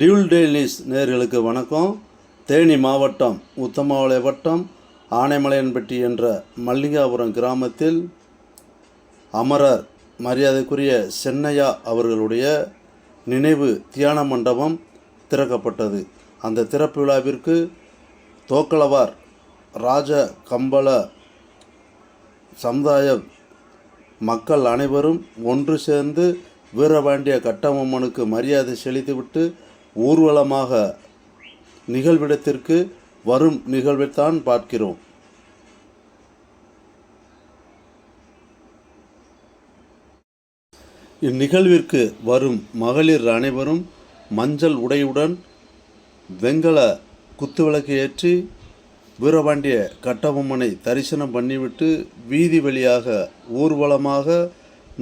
Dual dailies நேயர்களுக்கு வணக்கம். தேனி மாவட்டம் உத்தமபாளைய வட்டம் ஆனைமலையன்பட்டி என்ற மல்லிகாபுரம் கிராமத்தில் அமரர் மரியாதைக்குரிய சென்னையா அவர்களுடைய நினைவு தியான மண்டபம் திறக்கப்பட்டது. அந்த திறப்பு விழாவிற்கு தோக்கலவார் ராஜ கம்பள சமுதாய மக்கள் அனைவரும் ஒன்று சேர்ந்து வீரபாண்டிய கட்டபொம்மனுக்கு மரியாதை செலுத்திவிட்டு ஊர்வலமாக நிகழ்விடத்திற்கு வரும் நிகழ்வைத்தான் பார்க்கிறோம். இந்நிகழ்விற்கு வரும் மகளிர் அனைவரும் மஞ்சள் உடையுடன் வெங்கல குத்துவிளக்கு ஏற்றி வீரபாண்டிய கட்டபொம்மனை தரிசனம் பண்ணிவிட்டு வீதி வழியாக ஊர்வலமாக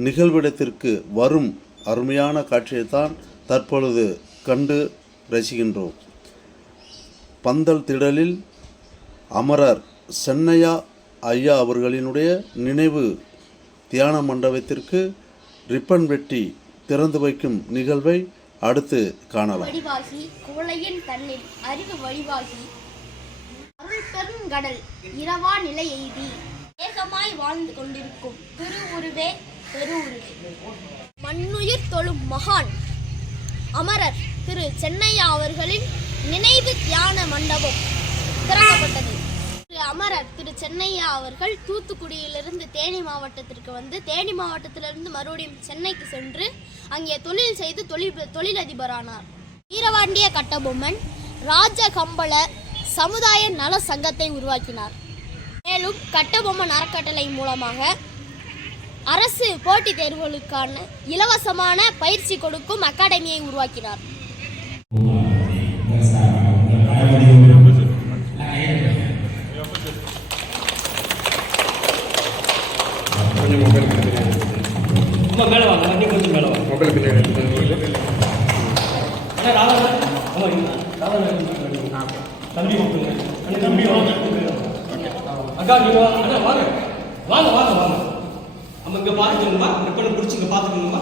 நிகழ்விடத்திற்கு வரும் அருமையான காட்சியைத்தான் தற்பொழுது கண்டு ரசிக்கின்றோம். பந்தல் திடலில் அமரர் சென்னையா ஐயா அவர்களினுடைய நினைவு தியான மண்டபத்திற்கு ரிப்பன் வெட்டி திறந்து வைக்கும் நிகழ்வை அடுத்து காணலாம். வடிவாகி குவளையின் தன்னில் அறிவு வடிவாகி அருள் பெருங்கடல் இரவா நிலை எய்தி ஏகமாய் வாழ்ந்து கொண்டிருக்கும் திருவுருவே பெருவுருவே மண்ணுயிர் தொழும் மகான் அமரர் திரு சென்னையா அவர்களின் நினைவு தியான மண்டபம் திறக்கப்பட்டது. அமரர் திரு சென்னையா அவர்கள் தூத்துக்குடியிலிருந்து தேனி மாவட்டத்திற்கு வந்து தேனி மாவட்டத்திலிருந்து மறுபடியும் சென்னைக்கு சென்று அங்கே தொழில் செய்து தொழிலதிபரானார். வீரபாண்டிய கட்டபொம்மன் ராஜ கம்பள சமுதாய நல சங்கத்தை உருவாக்கினார். மேலும் கட்டபொம்மன் அறக்கட்டளை மூலமாக அரசு போட்டித் தேர்வுகளுக்கான இலவசமான பயிற்சி கொடுக்கும் அகாடமியை உருவாக்கினார். நம்ம இங்கே பார்த்துக்கணுமா ரிப்பனை பிடிச்சி இங்கே பார்த்துக்கணுமா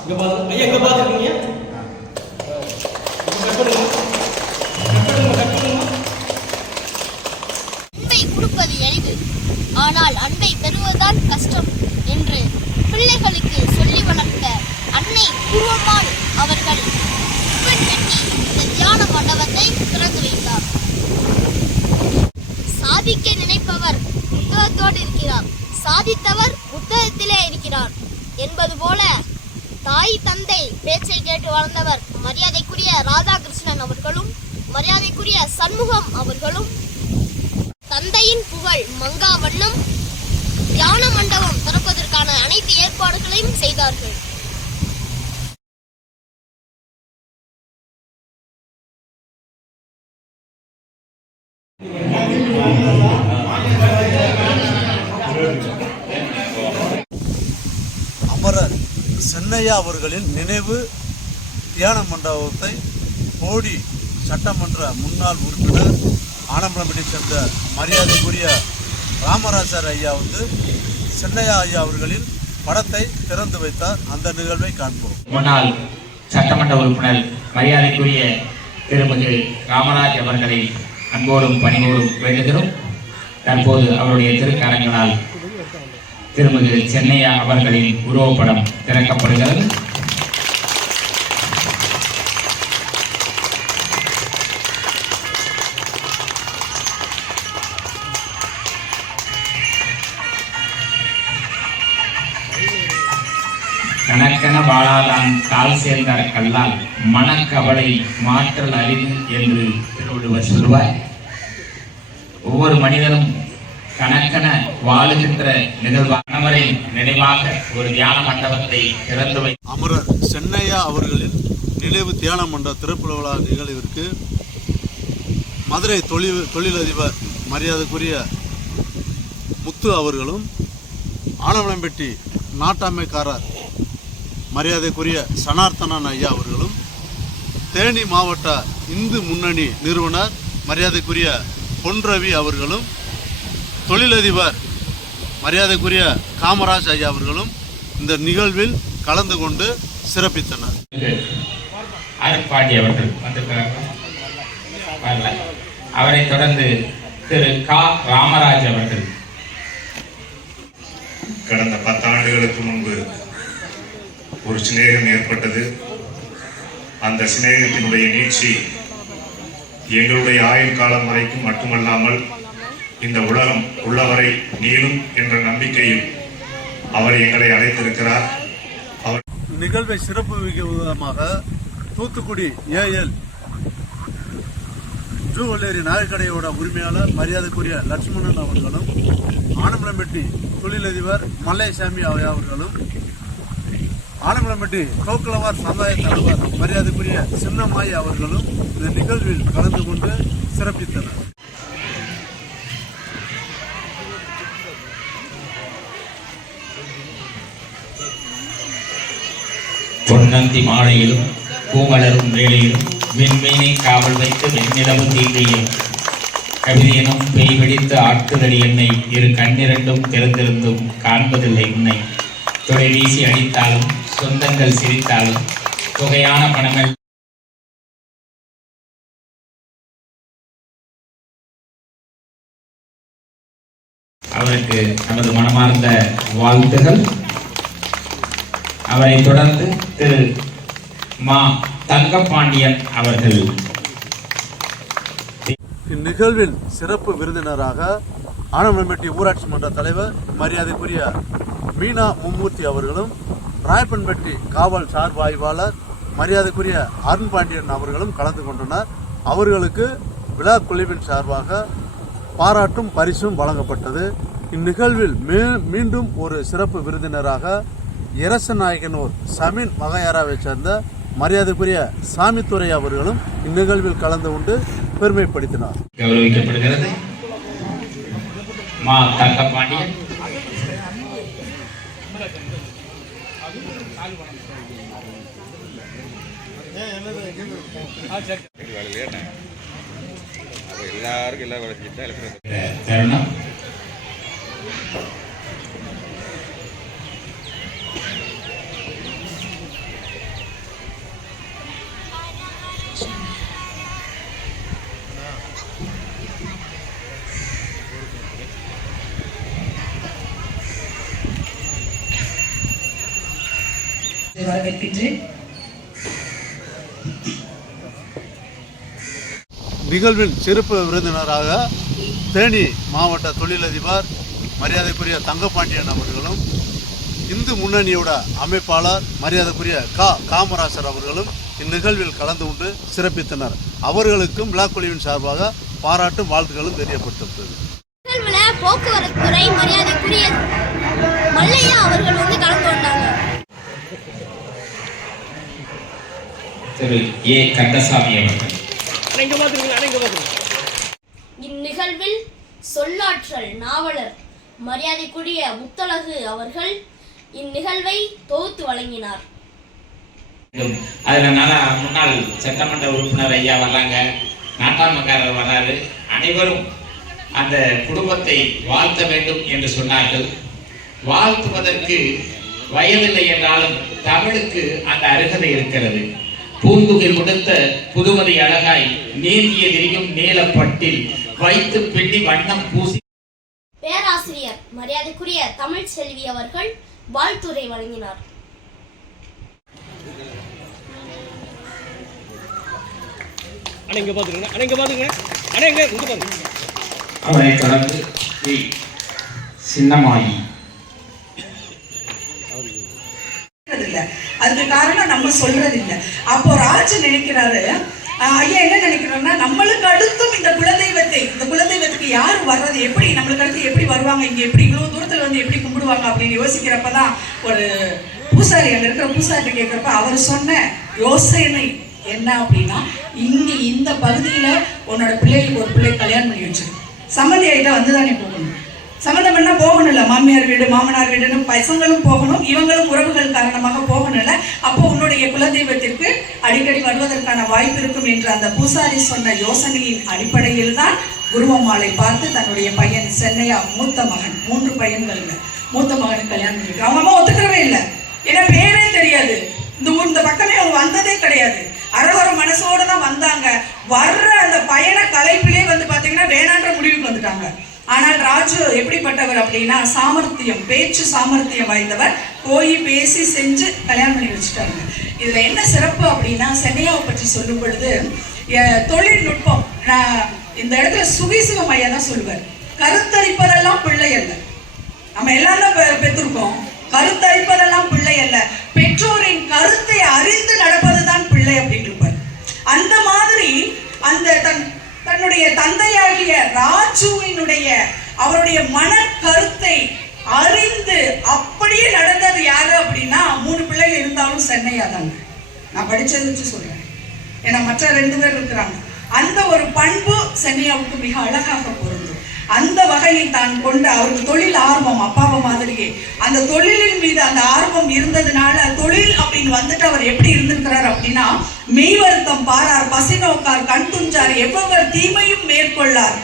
இங்கே பார்த்து ஐயா இங்கே பார்த்துருக்கீங்க அன்பை கொடுப்பது எளிது, ஆனால் அன்பை பெறுவதுதான் கஷ்டம் என்று பிள்ளைகளுக்கு சொல்லி வளர்த்த அன்னை குருவம்மாள் அவர்கள் இந்த தியான மண்டபத்தை திறந்து வைத்தார். சாதிக்க நினைப்பவர் புத்தகத்தோடு இருக்கிறார், சாதித்தவர் புத்தகத்திலே இருக்கிறார் என்பது போல தாய் தந்தை பேச்சை கேட்டு வளர்ந்தவர் மரியாதைக்குரிய ராதாகிருஷ்ணன் அவர்களும் மரியாதைக்குரிய சண்முகம் அவர்களும் தந்தையின் புகழ் மங்கா வண்ணம் தியான மண்டபம் திறப்பதற்கான அனைத்து ஏற்பாடுகளையும் செய்தார்கள். அமரர் சென்னையா அவர்களின் நினைவு தியான மண்டபத்தை போடி சட்டமன்ற முன்னாள் உறுப்பினர் ஆனம்பலம்பட்டி சேர்ந்த மரியாதைக்குரிய ராமராஜர் ஐயா சென்னையா ஐயா அவர்களின் படத்தை திறந்து வைத்தார். அந்த நிகழ்வை காண்போம். முன்னாள் சட்டமன்ற உறுப்பினர் மரியாதைக்குரிய திருமதி ராமராஜ் அவர்களை அன்போடும் பணிவோடும் வேண்டுகிறோம். தற்போது அவருடைய திருக்கரங்களால் திருமதி சென்னையா அவர்களின் உருவப்படம் திறக்கப்படுகிறது. கணக்கன வாழாதான் கால் சேர்ந்தார் கல்லால் மனக்கவலை மாற்றல் அறிவு என்று திருவள்ளுவர் சொல்வார். ஒவ்வொரு மனிதனும் கணக்கன வாழுகின்ற நிகழ்வானவரை நினைவாக ஒரு தியான மண்டபத்தை திறந்து வை. அமரர் சென்னையா அவர்களின் நினைவு தியான மண்டப திறப்பு விழா நிகழ்விற்கு மதுரை தொழிலதிபர் மரியாதைக்குரிய முத்து அவர்களும் ஆனமலைம்பட்டி நாட்டாமைக்காரர் மரியாதைக்குரிய சனார்த்தனன் ஐயா அவர்களும் தேனி மாவட்ட இந்து முன்னணி நிறுவனர் மரியாதைக்குரிய பொன்ரவி அவர்களும் தொழிலதிபர் மரியாதைக்குரிய காமராஜ் ஐயா அவர்களும் இந்த நிகழ்வில் கலந்து கொண்டு சிறப்பித்தனர். அருட்பாண்டி அவர்கள் வந்திருக்கிறார்கள். வரல. அவரை தொடர்ந்து திரு கா ராமராஜ் அவர்கள். கடந்த 10 ஆண்டுகளுக்கு முன்பு ஒரு சிநேகம் ஏற்பட்டது. அந்த சிநேகத்தினுடைய நீட்சி எங்களுடைய ஆயுள் காலம் வரைக்கும் மட்டுமல்லாமல் இந்த உலகம் உள்ளவரை நீளும் என்ற நம்பிக்கையில் அவர் எங்களை அழைத்திருக்கிறார். அவர் நிகழ்வை சிறப்பு விதமாக தூத்துக்குடி ஏஎல் ஜூவல்லரி நகைக்கடையோட உரிமையாளர் மரியாதைக்குரிய லட்சுமணன் அவர்களும், ஆனமலம்பட்டி தொழிலதிபர் மல்லைசாமி அவர்களும், ஆனமலம்பட்டி கோக்குலவார் சமுதாய தலைவர் மரியாதைக்குரிய சின்னம்மாய் அவர்களும் இந்த நிகழ்வில் கலந்து கொண்டு சிறப்பித்தனர். பொன்னந்தி மாலையிலும் பூமலரும் வேளையிலும் விண்மீனை காவல் வைத்து வெண்ணிலவு தீங்கையும் கவிதையனும் பெய் வெடித்து ஆட்டுதடி என்னை இரு கண்ணிரண்டும் திறந்திருந்தும் காண்பதில்லை உன்னை தொலை வீசி அடித்தாலும் சொந்தங்கள் சிரித்தாலும் தொகையான பணங்கள் அவருக்கு நமது மனமார்ந்த வாழ்த்துகள். அவரை தொடர்ந்து திரு மா தங்கப்பாண்டியன் அவர்கள். இந்நிகழ்வில் சிறப்பு விருந்தினராக ஆனமலம்பட்டி ஊராட்சி மன்ற தலைவர் மரியாதைக்குரிய மீனா மும்மூர்த்தி அவர்களும், ராயப்பன்பட்டி காவல் சார்பு ஆய்வாளர் மரியாதைக்குரிய அருண்பாண்டியன் அவர்களும் கலந்து கொண்டனர். அவர்களுக்கு விழா குழுவின் சார்பாக பாராட்டும் பரிசும் வழங்கப்பட்டது. இந்நிகழ்வில் மீண்டும் ஒரு சிறப்பு விருந்தினராக இரசநாயகனூர் சமீன் மகையாராவை சேர்ந்த மரியாதைக்குரிய சாமித்துறை அவர்களும் இந்நிகழ்வில் கலந்து கொண்டு பெருமைப்படுத்தினார். கௌரவிக்கப்படுகிறது. மா தங்கப்பாண்டியன். தருணம் வரவேற்கின்றேன். நிகழ்வில் சிறப்பு விருந்தினராக தேனி மாவட்ட தொழிலதிபர் மரியாதைக்குரிய தங்கப்பாண்டியன் அவர்களும், இந்து முன்னணியோட அமைப்பாளர் மரியாதைக்குரிய காமராசர் அவர்களும் இந்நிகழ்வில் கலந்து கொண்டு சிறப்பித்தனர். அவர்களுக்கும் விழா குழுவின் சார்பாக பாராட்டும் வாழ்த்துக்களும் தெரியப்பட்டிருந்தது. நிகழ்வுல போக்குவரத்து துறை மரியாதைக்குரிய மல்லையா அவர்கள் கலந்து கொண்டாங்க. திரு ஏ கந்தசாமி அவர்கள். இந்நிகழ்வில் சொல்லாற்றல் நாவலர் மரியாதைக்குரிய முத்தழகு அவர்கள் இந்நிகழ்வை தொகுத்து வழங்கினார். அதுல முன்னாள் சட்டமன்ற உறுப்பினர் ஐயா வர்றாங்க, நாட்டாமக்காரர் வர்றாரு. அனைவரும் அந்த குடும்பத்தை வாழ்த்த வேண்டும் என்று சொன்னார்கள். வாழ்த்துவதற்கு வயதில்லை என்றாலும் தமிழுக்கு அந்த அருகதை இருக்கிறது. பூந்துகில் கொடுத்த புதுமதி அழகாய் நேந்திய விரியும் நீலப்பட்டில் வைத்து பின்னி வண்ணம் பூசி. பேராசிரியர் மரியாதைக்குரிய தமிழ் செல்வி அவர்கள் வாழ்த்துரை வழங்கினார். அவரை தொடர்ந்து சின்னமாயி. அதுக்கு காரணம் நம்ம சொல்றது இல்லை. அப்போ ராஜு நினைக்கிறாரு, ஐயா என்ன நினைக்கிறோம்னா, நம்மளுக்கு அடுத்தும் இந்த குலதெய்வத்துக்கு யாரு வர்றது, எப்படி நம்மளுக்கு அடுத்து எப்படி வருவாங்க, இங்க எப்படி இவ்வளவு தூரத்துல வந்து எப்படி கும்பிடுவாங்க அப்படின்னு யோசிக்கிறப்பதான் ஒரு பூசாரி, அங்க இருக்கிற பூசாரி கேட்கிறப்ப அவர் சொன்ன யோசனை என்ன அப்படின்னா, இங்க இந்த பகுதியில உன்னோட பிள்ளைகளுக்கு ஒரு பிள்ளை கல்யாணம் பண்ணி வச்சிருக்கு, சம்மந்தி ஆகிட்டா வந்துதானே போகணும், சம்மந்தம் பண்ணா போகணும் இல்லை, மாமியார் வீடு மாமனார் வீடுன்னு பசங்களும் போகணும், இவங்களும் உறவுகள் காரணமாக போகணும் இல்லை. அப்போ உன்னுடைய குலதெய்வத்திற்கு அடிக்கடி வருவதற்கான வாய்ப்பு இருக்கும் என்று அந்த பூசாரி சொன்ன யோசனையின் அடிப்படையில் தான் குருவம்மாளை பார்த்து தன்னுடைய பையன் சென்னையா மூத்த மகன், 3 பையன்கள்ங்க, மூத்த மகனுக்கு கல்யாணம் பண்ணிருக்கு. அவங்க அம்மா ஒத்துக்கிறவே இல்லை, ஏன்னா பேரே தெரியாது, இந்த பக்கமே அவங்க வந்ததே கிடையாது. அரவர மனசோட தான் வந்தாங்க. வர்ற அந்த பயண கலைப்பிலே வந்து பாத்தீங்கன்னா வேணான்ற முடிவுக்கு வந்துட்டாங்க. ஆனால் ராஜு எப்படிப்பட்டவர் அப்படின்னா சாமர்த்தியம், பேச்சு சாமர்த்தியம் வாய்ந்தவர். போய் பேசி செஞ்சு கல்யாணம் பண்ணி வச்சுட்டாங்க. இதுல என்ன சிறப்பு அப்படின்னா சென்னையாவை பற்றி சொல்லும் பொழுது தொழில்நுட்பம், நான் இந்த இடத்துல சுகிசிவம் ஐயா தான் சொல்லுவார், கருத்தரிப்பதெல்லாம் பிள்ளை அல்ல. நம்ம எல்லாம் தான் பெற்றிருக்கோம். கருத்தரிப்பதெல்லாம் பிள்ளை அல்ல, பெற்றோரின் கருத்தை அறிந்து நடப்பதுதான் பிள்ளை அப்படின்னு இருப்பார். அந்த மாதிரி அந்த தன்னுடைய தந்தையாகிய ராஜுவினுடைய அவருடைய மன கருத்தை அறிந்து அப்படியே நடந்தது யாரு அப்படின்னா 3 பிள்ளைகள் இருந்தாலும் சென்னையா தாங்க. நான் படிச்சதை வச்சு சொல்றேன், ஏன்னா மற்ற 2 பேர் இருக்கிறாங்க. அந்த ஒரு பண்பு சென்னையாவுக்கு மிக அழகாக பொருந்தும். அந்த வகையில் தான் கொண்ட அவருக்கு தொழில் ஆர்வம் அப்பாவை மாதிரியே அந்த தொழிலின் மீது அந்த ஆர்வம் இருந்ததுனால தொழில் அப்படின்னு வந்துட்டு அவர் எப்படி இருந்திருக்கிறார் அப்படின்னா மெய் வருத்தம் பாரார், பசி நோக்கார், கண் துஞ்சார், எவ்வளவு தீமையும் மேற்கொள்ளார்,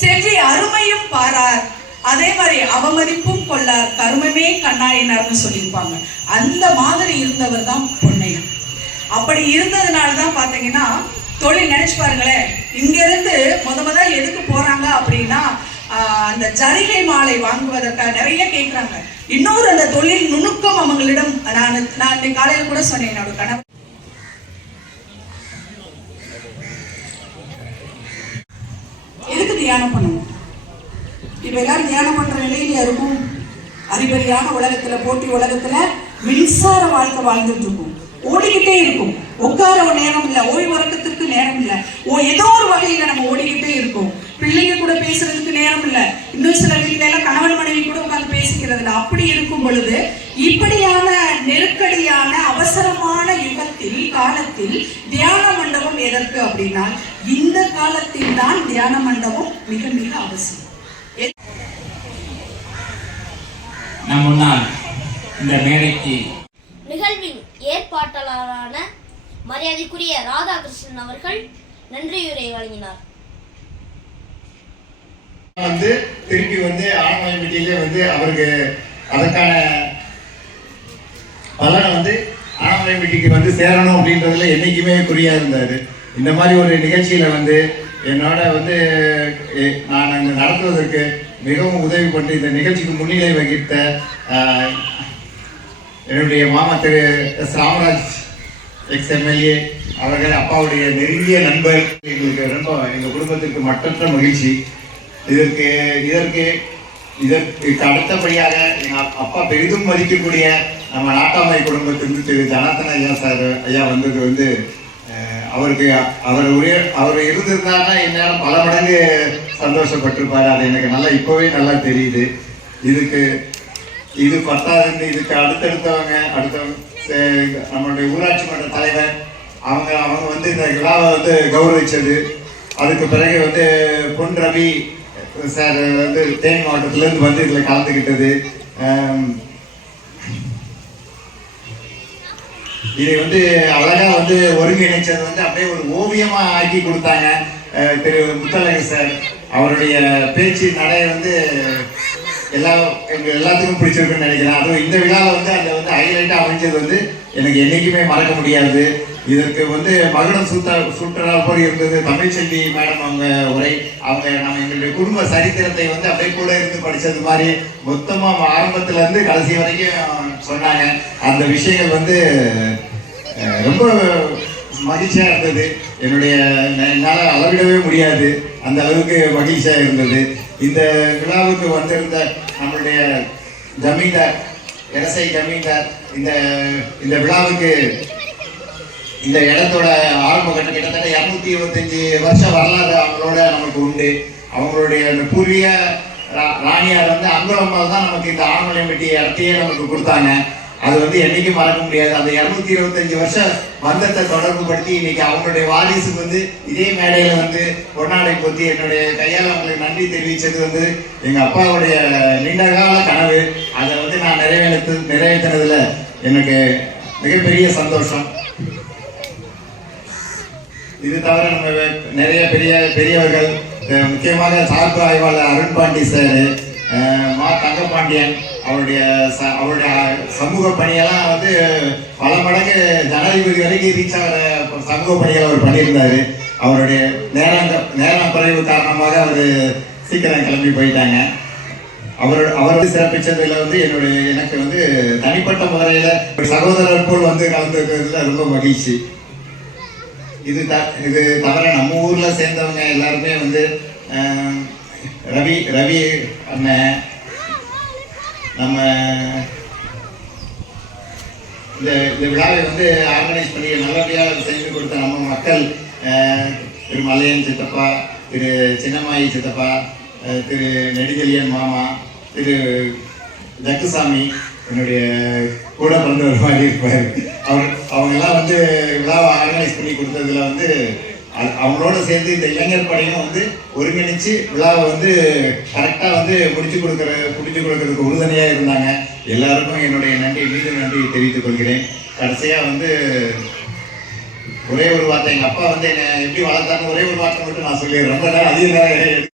செவ்வி அருமையும் பாரார், அதே மாதிரி அவமதிப்பும் கொள்ளார், கருமமே கண்ணாயினார்னு சொல்லியிருப்பாங்க. அந்த மாதிரி இருந்தவர் தான் பொன்னையன். அப்படி இருந்ததுனால தான் பார்த்தீங்கன்னா தொழில் நினைச்சு பாருங்களேன், இங்க இருந்து முத எதுக்கு போறாங்க அப்படின்னா அந்த ஜரிகை மாலை வாங்குவதற்காக நிறைய கேட்கிறாங்க. இன்னொரு அந்த தொழில் நுணுக்கம் அவங்களிடம் நான் இன்னைக்கு காலையில கூட சொன்னேன், என்னோட கணவர் எதுக்கு தியானம் பண்ணணும். இப்ப எல்லாரும் தியானம் பண்ற நிலையில இருக்கும். அறிபறியான உலகத்துல, போட்டி உலகத்துல மின்சார வாழ்க்கை வாழ்ந்துட்டு இருக்கும், ஓடிக்கிட்டே இருக்கும். உட்கார நேரம் இல்லை, ஓய்வரக்கத்திற்கு நேரம் இல்லை, ஏதோ ஒரு வகையில நம்ம ஓடிக்கிட்டே இருக்கோம். பிள்ளைங்க கூட பேசுறதுக்கு நேரம் இல்லை. இன்னும் சில வீட்டுல எல்லாம் கணவன் மனைவி கூட உட்காந்து பேசிக்கிறது இல்லை. அப்படி இருக்கும் பொழுது இப்படியான நெருக்கடியான அவசரமான யுகத்தில் காலத்தில் தியான மண்டபம் எதற்கு அப்படின்னா இந்த காலத்தில் தான் தியான மண்டபம் மிக மிக அவசியம். நம் முன்னால் இந்த மேடைக்கு நிகழ்வின் ஏற்பாட்டாளரான மரியாதைக்குரிய ராதாகிருஷ்ணன் அவர்கள் நன்றியுரை வழங்கினார். திருப்பி ஆனமலை மீட்டிங்ல அவருக்கு அதற்கான பலனை ஆனமலை மீட்டிங்கு சேரணும் அப்படின்றதுல என்னைக்குமே குறியா இருந்தாரு. இந்த மாதிரி ஒரு நிகழ்ச்சியில என்னோட நான் அங்க நடத்துவதற்கு மிகவும் உதவி பண்ணி இந்த நிகழ்ச்சிக்கு முன்னிலை வகித்த என்னுடைய மாமா திரு எஸ் ராமராஜ் எக்ஸ்-எம்எல்ஏ அவர்கள், அப்பாவுடைய நெருங்கிய நண்பர், எங்களுக்கு ரொம்ப எங்கள் குடும்பத்திற்கு மற்றற்ற மகிழ்ச்சி. இதற்கு அடுத்தபடியாக எங்கள் அப்பா பெரிதும் மதிக்கக்கூடிய நம்ம நாட்டாமை குடும்பத்திற்கு திரு ஜனார்த்தன ஐயா வந்தது அவர் இருந்திருந்தாருன்னா இந்நேரம் பல மடங்கு சந்தோஷப்பட்டிருப்பாரு. அது எனக்கு இப்போவே நல்லா தெரியுது. இது பத்தாது, இதுக்கு அடுத்தவங்க நம்மளுடைய ஊராட்சி மன்ற தலைவர் அவங்க இந்த விழாவை கௌரவிச்சது. அதுக்கு பிறகு பொன் ரவி சார் தேனி மாவட்டத்திலேருந்து இதில் கலந்துக்கிட்டது. இதை அழகா ஒருங்கிணைச்சது அப்படியே ஒரு ஓவியமா ஆக்கி கொடுத்தாங்க திரு முத்தழகு சார். அவருடைய பேச்சு நடை எல்லாத்துக்கும் பிடிச்சிருக்குன்னு நினைக்கிறேன். அதுவும் இந்த விழாவில் அந்த ஹைலைட்டா அமைஞ்சது எனக்கு என்னைக்குமே மறக்க முடியாது. இதற்கு மகுடம் சுற்றுலா போல் இருந்தது தமிழ்ச்செல்வி மேடம் அவங்க உரை. அவங்க நம்ம எங்களுடைய குடும்ப சரித்திரத்தை அப்படியே கூட இருந்து படிச்சது மாதிரி மொத்தமா ஆரம்பத்துல இருந்து கடைசி வரைக்கும் சொன்னாங்க. அந்த விஷயங்கள் ரொம்ப மகிழ்ச்சியா இருந்தது. என்னால் அளவிடவே முடியாது, அந்த அளவுக்கு மகிழ்ச்சியா இருந்தது. இந்த விழாவுக்கு வந்திருந்த நம்மளுடைய ஜமீன்தார், எரசை ஜமீன்தார், இந்த விழாவுக்கு இந்த இடத்தோட ஆரம்ப கட்டம் கிட்டத்தட்ட 225 வருஷம் வரலாறு அவங்களோட நமக்கு உண்டு. அவங்களுடைய அந்த பூர்வீக ராணியார் அங்குளம்மாள் தான் நமக்கு இந்த ஆனமலைம்பட்டி இடத்தையே நமக்கு கொடுத்தாங்க. அது என்னைக்கும் மறக்க முடியாது. அந்த 225 வருஷம் பந்தத்தை தொடர்பு படுத்தி இன்னைக்கு அவங்களுடைய வாரிசுக்கு இதே மேடையில பொன்னாடை போத்தி என்னுடைய கையால் அவங்களுக்கு நன்றி தெரிவிச்சது எங்க அப்பாவுடைய நீண்டகால கனவு. அதை நான் நிறைவேற்றினதுல எனக்கு மிகப்பெரிய சந்தோஷம். இது தவிர நம்ம நிறைய பெரியவர்கள், முக்கியமாக சார்பு ஆய்வாளர் அருண்பாண்டி சார், மா தங்கப்பாண்டியன், அவருடைய சமூக பணியெல்லாம் வந்து பல மடங்கு ஜனாதிபதி வரைக்கும் ரீச் ஆகிற சமூக பணிகளை அவர் பண்ணியிருந்தாரு. அவருடைய நேரம் குறைவு காரணமாக அவர் சீக்கிரம் கிளம்பி போயிட்டாங்க. அவர் சிறப்பிச்சதுல வந்து எனக்கு வந்து தனிப்பட்ட முறையில் ஒரு சகோதரர் போல் வந்து கலந்துக்கிறதுல ரொம்ப மகிழ்ச்சி. இது தவிர நம்ம ஊர்ல சேர்ந்தவங்க எல்லாருமே வந்து ரவி அண்ணன், நம்ம இந்த விழாவை வந்து ஆர்கனைஸ் பண்ணி நல்லபடியாக செஞ்சு கொடுத்த நம்ம மக்கள், திரு மலையன் சித்தப்பா, திரு சின்னம்மாயி சித்தப்பா, திரு நெடுஞ்செழியன் மாமா, திரு ஜக்குசாமி, என்னுடைய கூட பிறந்தவர் மாதிரி இருப்பார். அவங்கெல்லாம் வந்து விழாவை ஆர்கனைஸ் பண்ணி கொடுத்ததுல வந்து அவங்களோட சேர்ந்து இந்த இளைஞர் படையும் வந்து ஒருங்கிணைச்சு விழாவை வந்து கரெக்டாக வந்து முடிச்சு கொடுக்கறதுக்கு உறுதுணையாக இருந்தாங்க. எல்லாருக்கும் என்னுடைய மீண்டும் நன்றி தெரிவித்துக் கொள்கிறேன். கடைசியாக வந்து ஒரே ஒரு வார்த்தை, எங்கள் அப்பா வந்து என்னை எப்படி வளர்த்தான்னு ஒரே ஒரு வார்த்தை மட்டும் நான் சொல்லிடுறேன். ரொம்ப அதிக